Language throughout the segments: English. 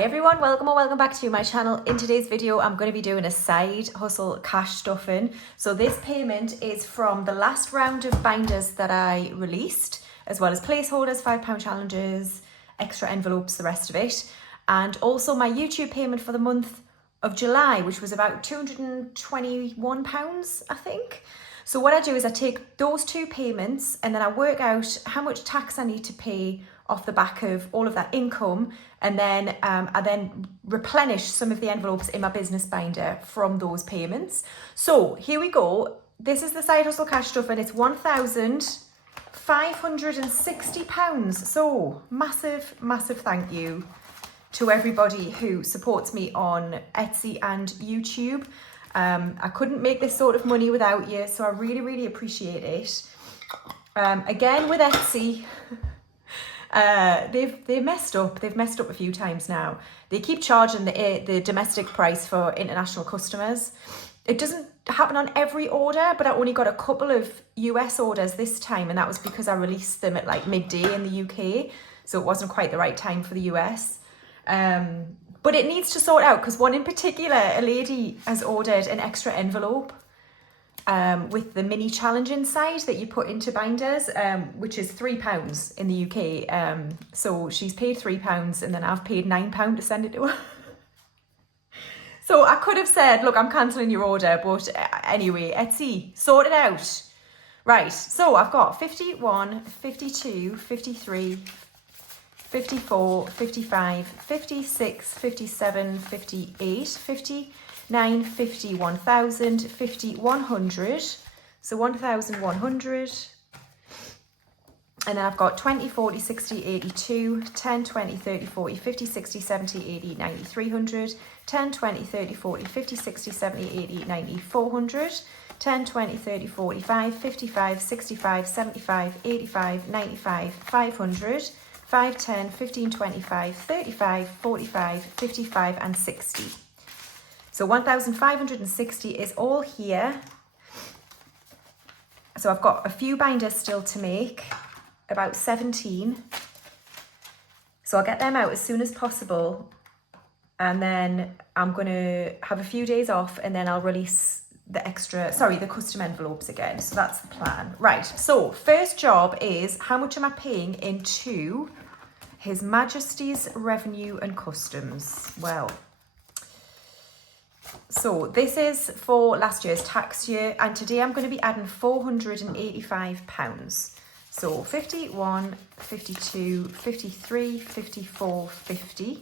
Hi everyone, welcome or welcome back to my channel. In today's video, I'm going to be doing a side hustle cash stuffing. So this payment is from the last round of binders that I released, as well as placeholders, £5 challenges, extra envelopes, the rest of it. And also my YouTube payment for the month of July, which was about £221, I think. So what I do is I take those two payments and then I work out how much tax I need to pay off the back of all of that income, and then I then replenish some of the envelopes in my business binder from those payments. So here we go. This is the side hustle cash stuff and it's £1,560. So massive thank you to everybody who supports me on Etsy and YouTube. I couldn't make this sort of money without you, so I really appreciate it. Again with Etsy, they've messed up. They've messed up a few times now. They keep charging the domestic price for international customers. It doesn't happen on every order, but I only got a couple of US orders this time, and that was because I released them at like midday in the UK, so it wasn't quite the right time for the US. But it needs to sort out, because one in particular, a lady has ordered an extra envelope with the mini challenge inside that you put into binders, which is £3 in the UK. So she's paid £3 and then I've paid £9 to send it to her. So I could have said, look, I'm cancelling your order, but anyway, Etsy, sort it out. Right, so I've got 51, 52, 53, 54, 55, 56, 57, 58, 59, 50, 1,000, 50, 100. So 1,100. And then I've got 20, 40, 60, 82, 10, 20, 30, 40, 50, 60, 70, 80, 90, 300, 10, 20, 30, 40, 50, 60, 70, 80, 90, 400, 10, 20, 30, 45, 55, 65, 75, 85, 95, 500, 5, 10, 15, 25, 35, 45, 55 and 60. So 1,560 is all here. So I've got a few binders still to make, about 17. So I'll get them out as soon as possible. And then I'm going to have a few days off and then I'll release the custom envelopes again. So that's the plan. Right, so first job is how much am I paying into His Majesty's Revenue and Customs? Well, so this is for last year's tax year, and today I'm going to be adding £485. So 51, 52, 53, 54, 50,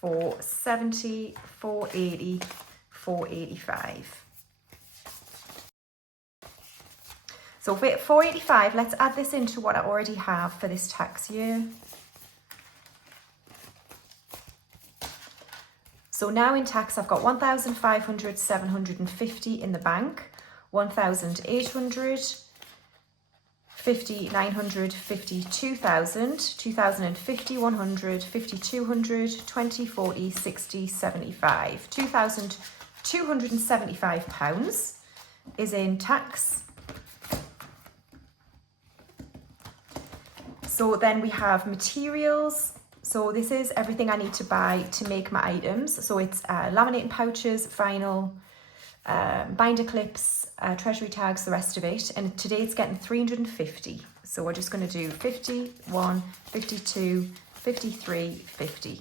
470, 480, 485. So for 485, let's add this into what I already have for this tax year. So now in tax, I've got 1,500, 750 in the bank, 1,800, 50, 900, 50, 2,000, 2,050, 100, 50, 200, 20, 40, 60, 75. £2,275 is in tax. So then we have materials. So this is everything I need to buy to make my items. So it's laminating pouches, vinyl, binder clips, treasury tags, the rest of it. And today it's getting 350. So we're just going to do 51, 52, 53, 50.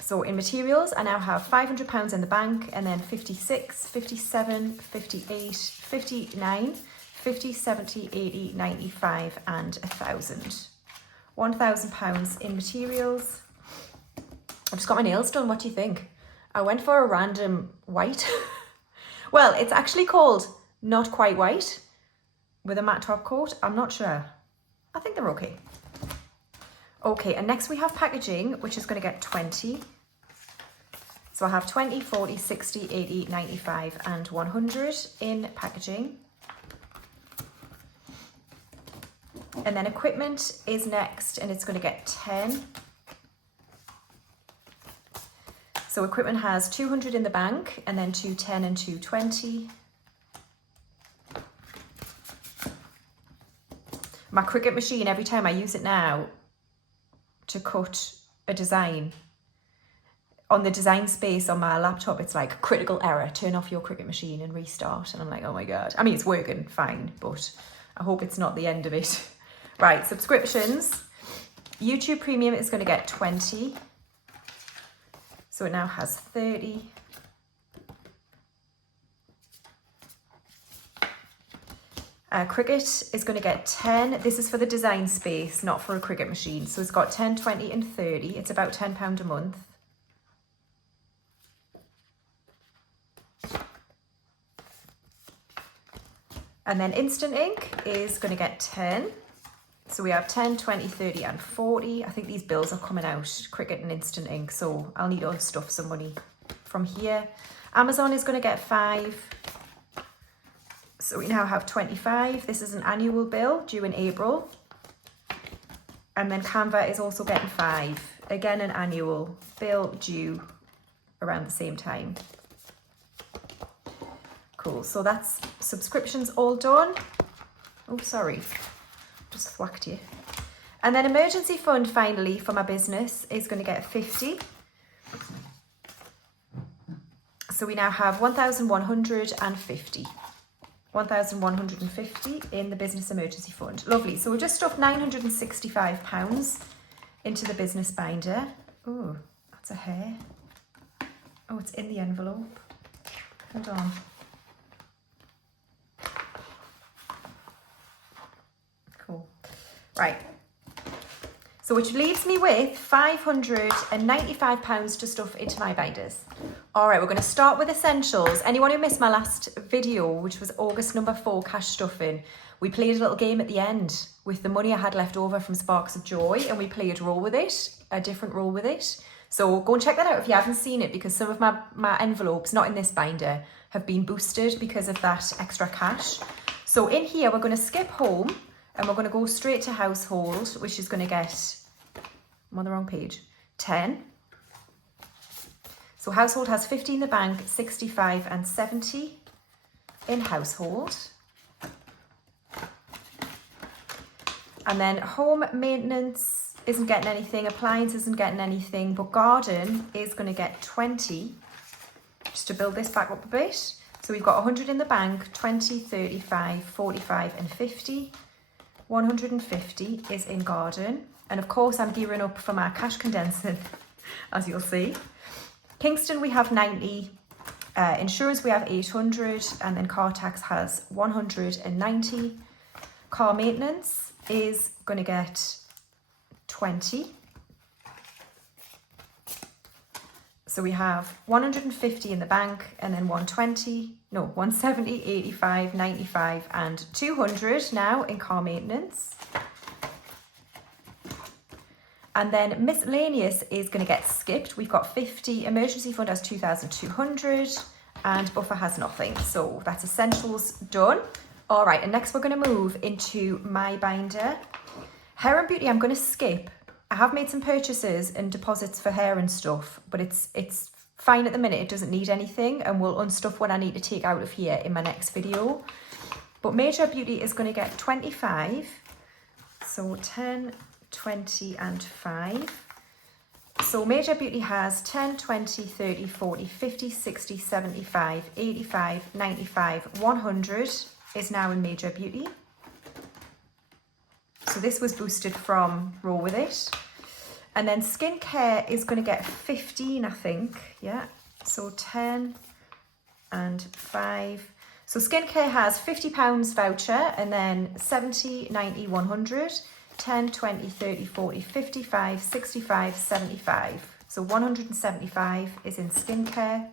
So in materials, I now have £500 in the bank, and then 56, 57, 58, 59, 50, 70, 80, 95 and 1,000. £1,000 in materials. I've just got my nails done. What do you think? I went for a random white. Well, it's actually called Not Quite White with a matte top coat. I'm not sure. I think they're okay. Okay, and next we have packaging, which is going to get 20. So I have 20, 40, 60, 80, 95 and 100 in packaging. And then equipment is next, and it's going to get 10. So equipment has 200 in the bank, and then 210 and 220. my Cricut machine, every time I use it now to cut a design, on the design space on my laptop, it's like critical error, turn off your Cricut machine and restart. And I'm like, oh my God. I mean, it's working fine, but I hope it's not the end of it. Right, subscriptions. YouTube Premium is going to get 20. So it now has 30. Cricut is going to get 10. This is for the design space, not for a Cricut machine. So it's got 10, 20 and 30. It's about £10 a month. And then Instant Ink is going to get 10. So we have 10, 20, 30 and 40. I think these bills are coming out, Cricut and Instant Ink. So I'll need to unstuff some money from here. Amazon is going to get 5. So we now have 25. This is an annual bill due in April. And then Canva is also getting 5. Again, an annual bill due around the same time. Cool, so that's subscriptions all done. Oh, sorry, just whacked you. And then emergency fund finally for my business is going to get 50. So we now have 1,150. 1,150 in the business emergency fund. Lovely. So we've just stuffed £965 into the business binder. Oh, that's a hair. Oh, it's in the envelope. Hold on. Cool. Right. So which leaves me with £595 to stuff into my binders. All right, we're going to start with essentials. Anyone who missed my last video, which was August number 4, cash stuffing, we played a little game at the end with the money I had left over from Sparks of Joy, and we played roll with it, a different roll with it. So go and check that out if you haven't seen it, because some of my envelopes, not in this binder, have been boosted because of that extra cash. So in here, we're going to skip home and we're going to go straight to household, which is going to get, I'm on the wrong page, 10. So household has 50 in the bank, 65 and 70 in household. And then home maintenance isn't getting anything, appliance isn't getting anything, but garden is going to get 20, just to build this back up a bit. So we've got 100 in the bank, 20, 35, 45 and 50. 150 is in garden. And of course, I'm gearing up for my cash condensing, as you'll see. Kingston, we have 90. Insurance, we have 800. And then car tax has 190. Car maintenance is going to get 20. So we have 150 in the bank, and then 170, 85, 95 and 200 now in car maintenance. And then miscellaneous is going to get skipped. We've got 50, emergency fund has 2,200 and buffer has nothing. So that's essentials done. All right, and next we're going to move into my binder. Hair and beauty, I'm going to skip. I have made some purchases and deposits for hair and stuff, but it's fine at the minute. It doesn't need anything, and we'll unstuff what I need to take out of here in my next video. But major beauty is going to get 25. So 10, 20 and 5. So major beauty has 10, 20, 30, 40, 50, 60, 75, 85, 95, 100 is now in major beauty. So this was boosted from Roll With It. And then skincare is going to get 15, I think. Yeah. So 10 and 5. So skincare has £50 voucher, and then 70, 90, 100, 10, 20, 30, 40, 55, 65, 75. So 175 is in skincare.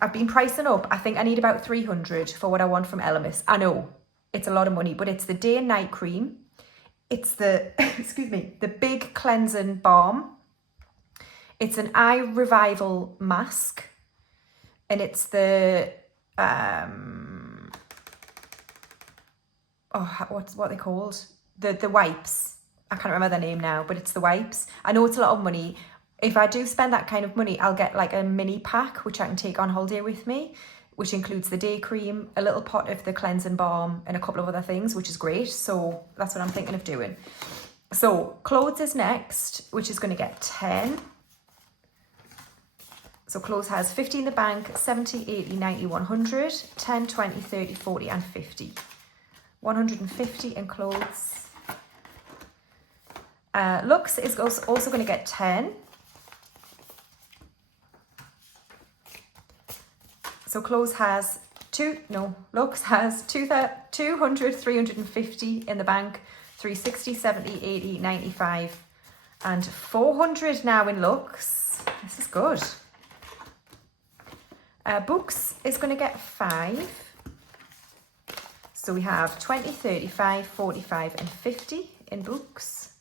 I've been pricing up. I think I need about 300 for what I want from Elemis. I know it's a lot of money, but it's the day and night cream. It's the, excuse me, the big cleansing balm. It's an eye revival mask. And it's the, what are they called? The wipes. I can't remember their name now, but it's the wipes. I know it's a lot of money. If I do spend that kind of money, I'll get like a mini pack, which I can take on holiday with me. which includes the day cream, a little pot of the cleansing balm, and a couple of other things, which is great. So that's what I'm thinking of doing. So clothes is next, which is going to get 10. So clothes has 50 in the bank, 70, 80, 90, 100, 10, 20, 30, 40, and 50. 150 in clothes. Looks is also going to get 10. So clothes has Looks has 200, 350 in the bank, 360, 70, 80, 95, and 400 now in Looks. This is good. Books is going to get 5. So we have 20, 35, 45, and 50 in books.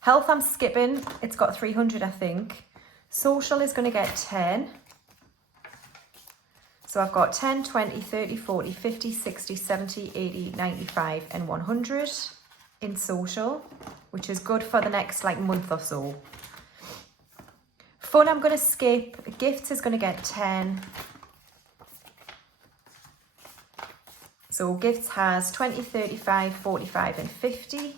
Health I'm skipping. It's got 300, I think. Social is going to get 10. So I've got 10, 20, 30, 40, 50, 60, 70, 80, 95, and 100 in social, which is good for the next like month or so. Fun I'm going to skip. Gifts is going to get 10. So gifts has 20, 35, 45, and 50.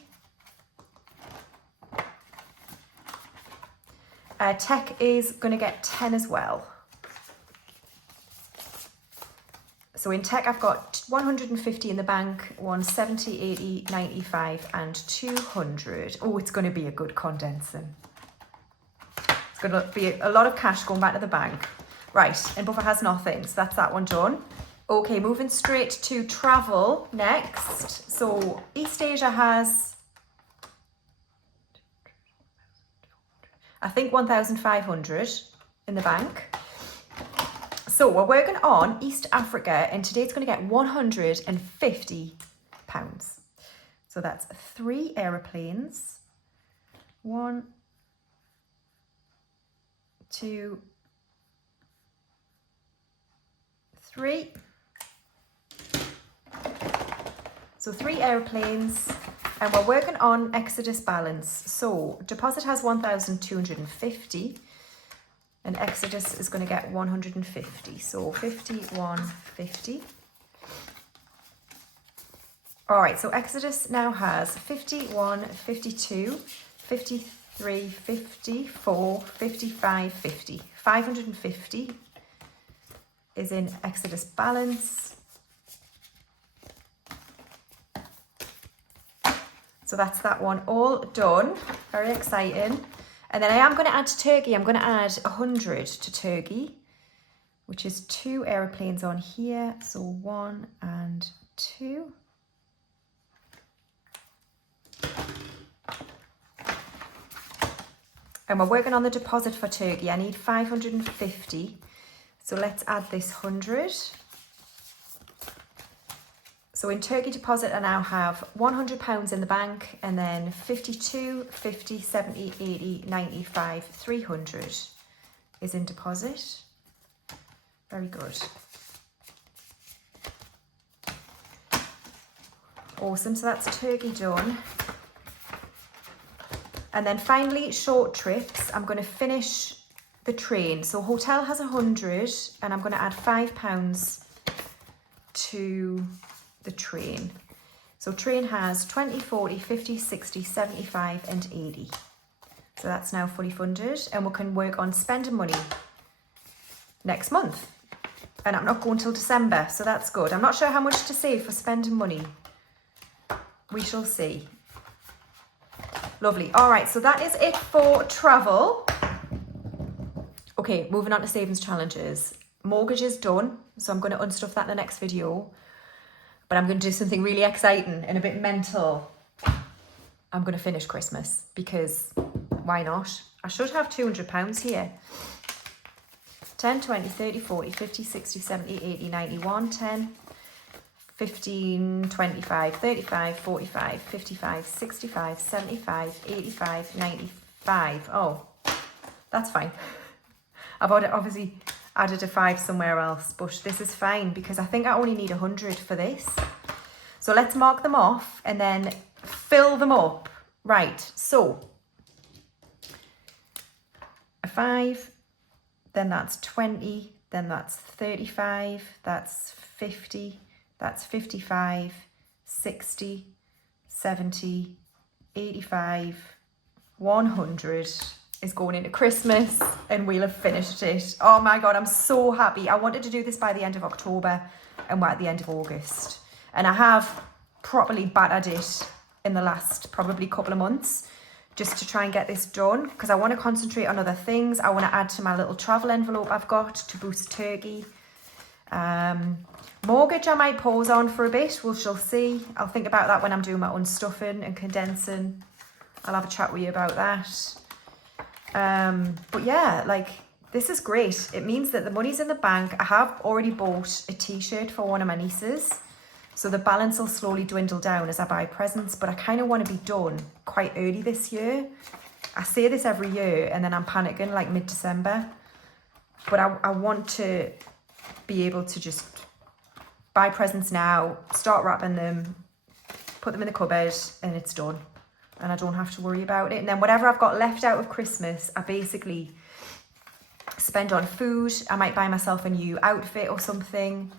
Tech is going to get 10 as well. So in tech, I've got 150 in the bank, 170, 80, 95, and 200. Oh, it's going to be a good condensing. It's going to be a lot of cash going back to the bank. Right, and buffer has nothing, so that's that one done. Okay, moving straight to travel next. So East Asia has, I think, 1,500 in the bank. So we're working on East Africa, and today it's going to get £150. So that's 3 aeroplanes. 1, 2, 3. So 3 aeroplanes, and we're working on Exodus balance. So deposit has 1,250, and Exodus is going to get 150. So 50, 150. All right, so Exodus now has 51, 52, 53, 54, 55, 50. 550 is in Exodus balance. So that's that one all done. Very exciting. And then I am going to add to Turkey. I'm going to add 100 to Turkey, which is 2 aeroplanes on here. So 1 and 2. And we're working on the deposit for Turkey. I need 550. So let's add this 100. So in Turkey deposit, I now have £100 in the bank, and then 52, 50, 70, 80, 95, 300 is in deposit. Very good. Awesome, so that's Turkey done. And then finally, short trips. I'm going to finish the train. So hotel has 100, and I'm going to add £5 to the train. So train has 20, 40, 50, 60, 75, and 80. So that's now fully funded, and we can work on spending money next month. And I'm not going till December, so that's good. I'm not sure how much to save for spending money. We shall see. Lovely. All right, so that is it for travel. Okay, moving on to savings challenges. Mortgage is done, so I'm going to unstuff that in the next video. But I'm going to do something really exciting and a bit mental. I'm going to finish Christmas, because why not? I should have £200 here. 10, 20, 30, 40, 50, 60, 70, 80, 91, 10, 15, 25, 35, 45, 55, 65, 75, 85, 95. Oh, that's fine. I've obviously added a 5 somewhere else, but this is fine because I think I only need 100 for this. So let's mark them off and then fill them up. Right, so a 5, then that's 20, then that's 35, that's 50, that's 55, 60, 70, 85, 100 is going into Christmas, and we'll have finished it. Oh my God, I'm so happy. I wanted to do this by the end of October, and we're at the end of August. And I have properly battered it in the last probably couple of months just to try and get this done, because I want to concentrate on other things. I want to add to my little travel envelope I've got to boost turkey. Mortgage I might pause on for a bit. We shall see. I'll think about that when I'm doing my unstuffing and condensing. I'll have a chat with you about that. But yeah, like, this is great. It means that the money's in the bank. I have already bought a t-shirt for one of my nieces, so the balance will slowly dwindle down as I buy presents, but I kind of want to be done quite early this year. I say this every year and then I'm panicking like mid-December, but I want to be able to just buy presents now, start wrapping them, put them in the cupboard, and it's done. And I don't have to worry about it. And then whatever I've got left out of Christmas, I basically spend on food. I might buy myself a new outfit or something.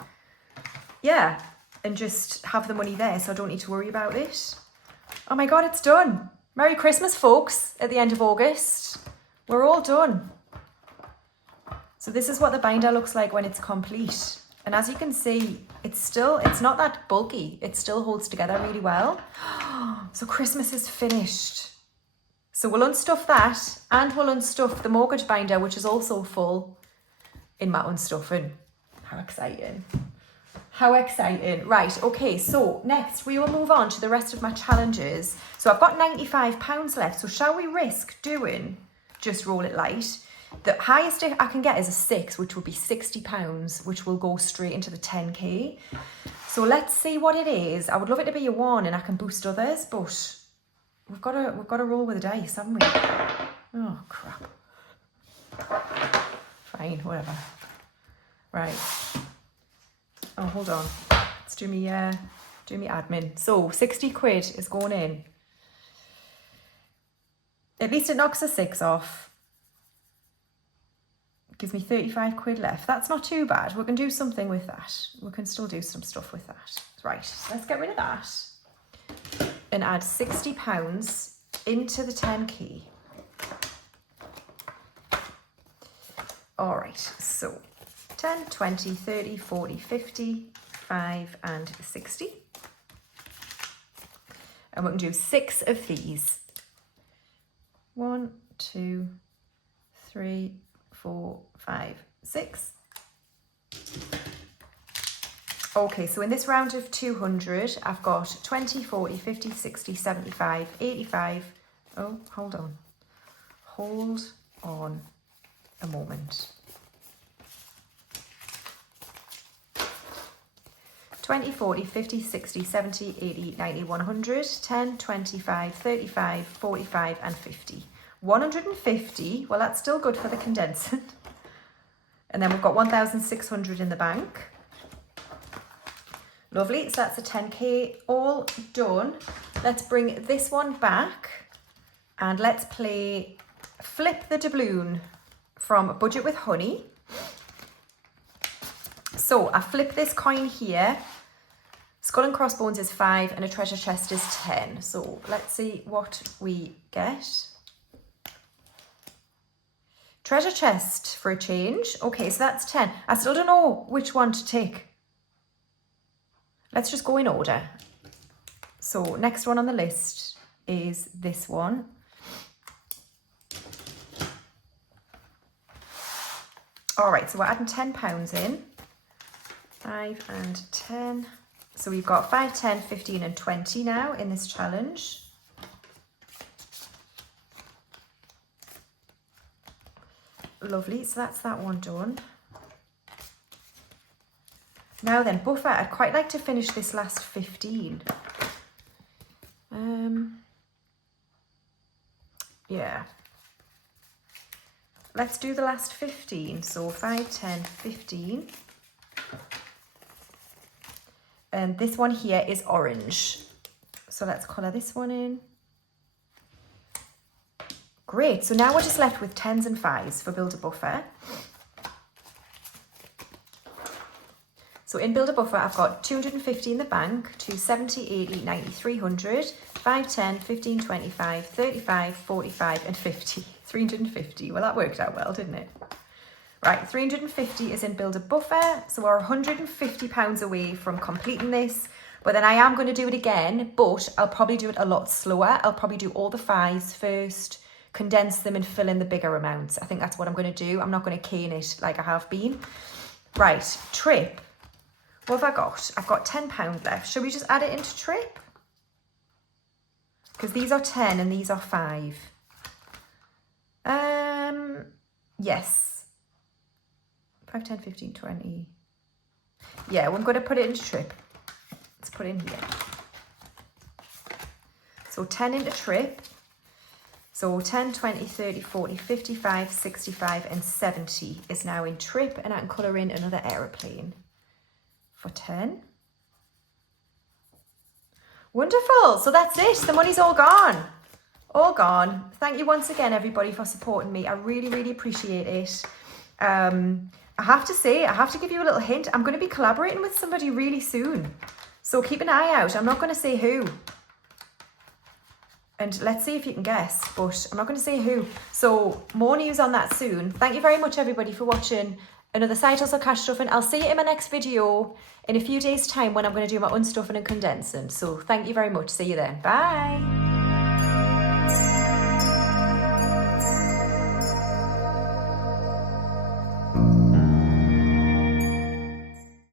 Yeah, and just have the money there so I don't need to worry about it. Oh my God, it's done. Merry Christmas, folks, at the end of August. We're all done. So this is what the binder looks like when it's complete. And as you can see, it's not that bulky. It still holds together really well. So Christmas is finished. So we'll unstuff that, and we'll unstuff the mortgage binder, which is also full, in my unstuffing. How exciting. How exciting. Right, okay, so next we will move on to the rest of my challenges. So I've got £95 left, so shall we risk doing Just Roll It Light? The highest I can get is a 6, which will be £60, which will go straight into the 10k. So let's see what it is. I would love it to be a 1 and I can boost others, but we've got to roll with the dice, haven't we? Oh crap. Fine, whatever. Right. Oh, hold on. Let's do me admin. So 60 quid is going in. At least it knocks a 6 off. Gives me 35 quid left. That's not too bad. We can do something with that. We can still do some stuff with that. Right, so let's get rid of that and add £60 into the 10k. All right, so 10, 20, 30, 40, 50, 5 and 60. And we can do 6 of these. 1, 2, 3, 4, 5, 6. Okay, so in this round of 200, I've got 20, 40, 50, 60, 75, 85. Oh, hold on. Hold on a moment. 20, 40, 50, 60, 70, 80, 90, 100, 10, 25, 35, 45 and 50. 150, well that's still good for the condensing. And then we've got 1,600 in the bank. Lovely, so that's a 10k all done. Let's bring this one back and let's play Flip the Doubloon from Budget with Honey. So I flip this coin here. Skull and Crossbones is 5 and a treasure chest is 10. So let's see what we get. Treasure chest for a change. Okay, so that's 10. I still don't know which one to take. Let's just go in order. So next one on the list is this one. All right, so we're adding £10 in. 5 and 10. So we've got 5, 10, 15 and 20 now in this challenge. Lovely, so that's that one done. Now then, buffer, I'd quite like to finish this last 15. Yeah. Let's do the last 15. So 5, 10, 15. And this one here is orange. So let's colour this one in. Great, so now we're just left with 10s and 5s for Build a Buffer. So in Build a Buffer, I've got 250 in the bank, 270, 80, 90, 300, 5, 10, 15, 25, 35, 45 and 50. 350, well that worked out well, didn't it? Right, 350 is in Build a Buffer, so we're £150 away from completing this. But then I am going to do it again, but I'll probably do it a lot slower. I'll probably do all the 5s first, condense them and fill in the bigger amounts. I think that's what I'm going to do. I'm not going to cane it like I have been. Right, trip. What have I got? I've got £10 left. Shall we just add it into trip? Because these are 10 and these are 5. Yes. 5, 10, 15, 20. Yeah, I'm going to put it into trip. Let's put it in here. So 10 into trip. So 10, 20, 30, 40, 55, 65 and 70 is now in trip, and I can colour in another aeroplane for 10. Wonderful. So that's it. The money's all gone. All gone. Thank you once again, everybody, for supporting me. I really, really appreciate it. I have to say, I have to give you a little hint. I'm going to be collaborating with somebody really soon. So keep an eye out. I'm not going to say who. And let's see if you can guess, but I'm not going to say who. So more news on that soon. Thank you very much, everybody, for watching another Side Hustle Cash Stuffing. I'll see you in my next video in a few days' time when I'm going to do my unstuffing and condensing. So thank you very much. See you then. Bye.